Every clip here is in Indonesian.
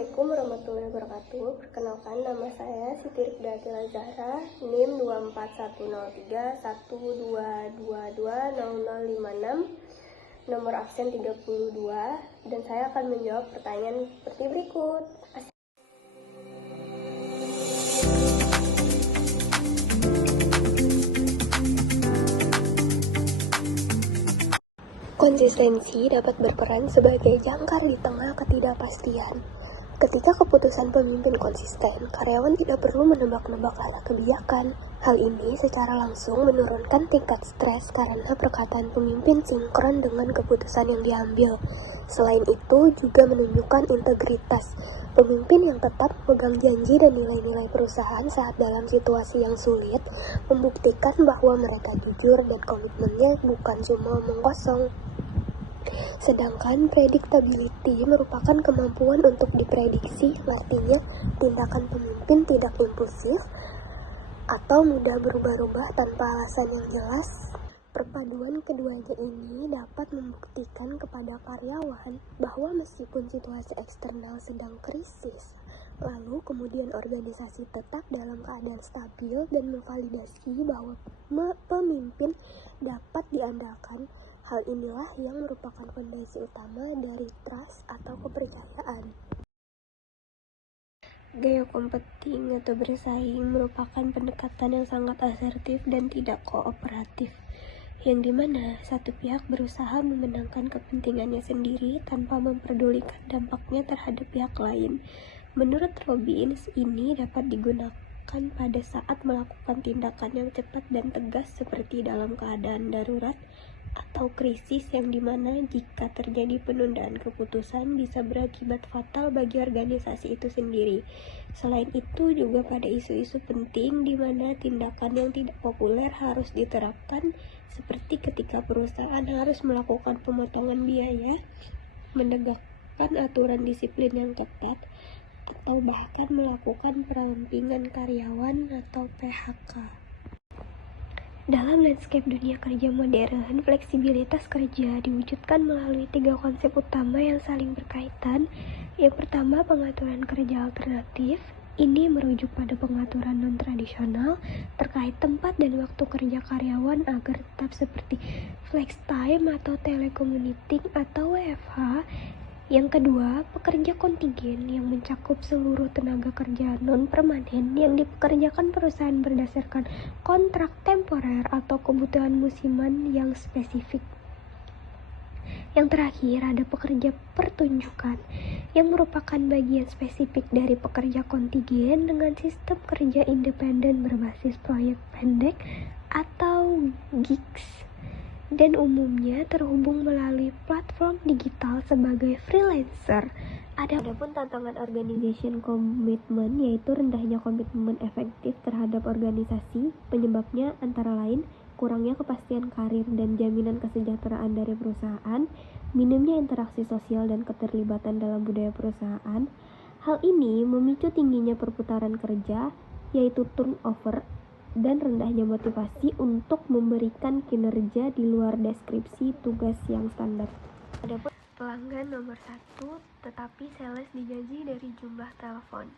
Assalamualaikum warahmatullahi wabarakatuh. Perkenalkan, nama saya Siti Rifda Atila Zahra, NIM 2410312220056, nomor absen 32, dan saya akan menjawab pertanyaan seperti berikut. Konsistensi dapat berperan sebagai jangkar di tengah ketidakpastian. Ketika keputusan pemimpin konsisten, karyawan tidak perlu menebak-nebak arah kebijakan. Hal ini secara langsung menurunkan tingkat stres karena perkataan pemimpin sinkron dengan keputusan yang diambil. Selain itu, juga menunjukkan integritas. Pemimpin yang tetap memegang janji dan nilai-nilai perusahaan saat dalam situasi yang sulit, membuktikan bahwa mereka jujur dan komitmennya bukan cuma omong kosong. Sedangkan predictability merupakan kemampuan untuk diprediksi, artinya tindakan pemimpin tidak impulsif atau mudah berubah-ubah tanpa alasan yang jelas. Perpaduan keduanya ini dapat membuktikan kepada karyawan bahwa meskipun situasi eksternal sedang krisis, lalu kemudian organisasi tetap dalam keadaan stabil dan memvalidasi bahwa pemimpin dapat diandalkan. Hal inilah yang merupakan fondasi utama dari trust atau kepercayaan. Gaya competing atau bersaing merupakan pendekatan yang sangat asertif dan tidak kooperatif, yang dimana satu pihak berusaha memenangkan kepentingannya sendiri tanpa memperdulikan dampaknya terhadap pihak lain. Menurut Robbins, ini dapat digunakan pada saat melakukan tindakan yang cepat dan tegas seperti dalam keadaan darurat atau krisis, yang dimana jika terjadi penundaan keputusan bisa berakibat fatal bagi organisasi itu sendiri. Selain itu juga pada isu-isu penting di mana tindakan yang tidak populer harus diterapkan, seperti ketika perusahaan harus melakukan pemotongan biaya, menegakkan aturan disiplin yang ketat, atau bahkan melakukan perampingan karyawan atau PHK. Dalam landscape dunia kerja modern, fleksibilitas kerja diwujudkan melalui 3 konsep utama yang saling berkaitan. Yang pertama, pengaturan kerja alternatif. Ini merujuk pada pengaturan non-tradisional terkait tempat dan waktu kerja karyawan agar tetap seperti flex time atau telecommuting atau WFH. Yang kedua, pekerja kontingen yang mencakup seluruh tenaga kerja non-permanen yang dipekerjakan perusahaan berdasarkan kontrak temporer atau kebutuhan musiman yang spesifik. Yang terakhir, ada pekerja pertunjukan yang merupakan bagian spesifik dari pekerja kontingen dengan sistem kerja independen berbasis proyek pendek atau gigs, dan umumnya terhubung melalui platform digital sebagai freelancer. Adapun tantangan organization commitment, yaitu rendahnya komitmen efektif terhadap organisasi. Penyebabnya antara lain kurangnya kepastian karir dan jaminan kesejahteraan dari perusahaan, minimnya interaksi sosial dan keterlibatan dalam budaya perusahaan. Hal ini memicu tingginya perputaran kerja, yaitu turnover, dan rendahnya motivasi untuk memberikan kinerja di luar deskripsi tugas yang standar. Adapun pelanggan nomor 1, tetapi sales digaji dari jumlah telepon.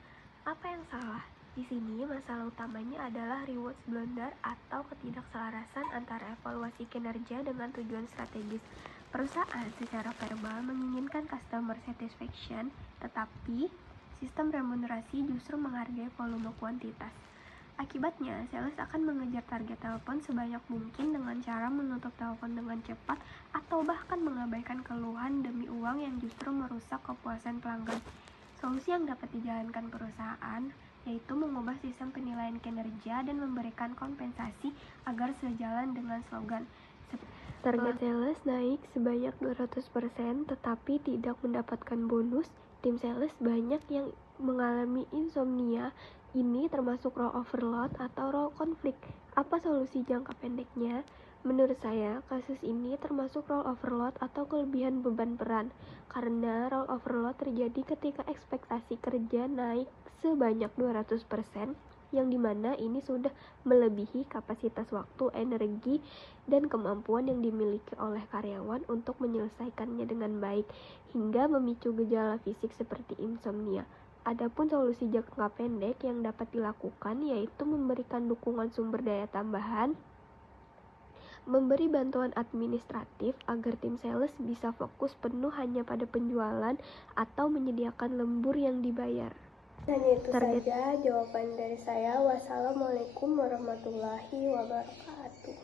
Apa yang salah? Di sini masalah utamanya adalah rewards blunder atau ketidakselarasan antara evaluasi kinerja dengan tujuan strategis. Perusahaan secara verbal menginginkan customer satisfaction, tetapi sistem remunerasi justru menghargai volume kuantitas. Akibatnya, sales akan mengejar target telepon sebanyak mungkin dengan cara menutup telepon dengan cepat atau bahkan mengabaikan keluhan demi uang yang justru merusak kepuasan pelanggan. Solusi yang dapat dijalankan perusahaan yaitu mengubah sistem penilaian kinerja dan memberikan kompensasi agar sejalan dengan slogan target sales naik sebanyak 200% tetapi tidak mendapatkan bonus. Tim sales banyak yang mengalami insomnia. Ini termasuk role overload atau role konflik. Apa solusi jangka pendeknya? Menurut saya, kasus ini termasuk role overload atau kelebihan beban peran. Karena role overload terjadi ketika ekspektasi kerja naik sebanyak 200%, yang dimana ini sudah melebihi kapasitas waktu, energi, dan kemampuan yang dimiliki oleh karyawan untuk menyelesaikannya dengan baik, hingga memicu gejala fisik seperti insomnia. Adapun solusi jangka pendek yang dapat dilakukan yaitu memberikan dukungan sumber daya tambahan, memberi bantuan administratif agar tim sales bisa fokus penuh hanya pada penjualan atau menyediakan lembur yang dibayar. Hanya itu saja jawaban dari saya. Wassalamualaikum warahmatullahi wabarakatuh.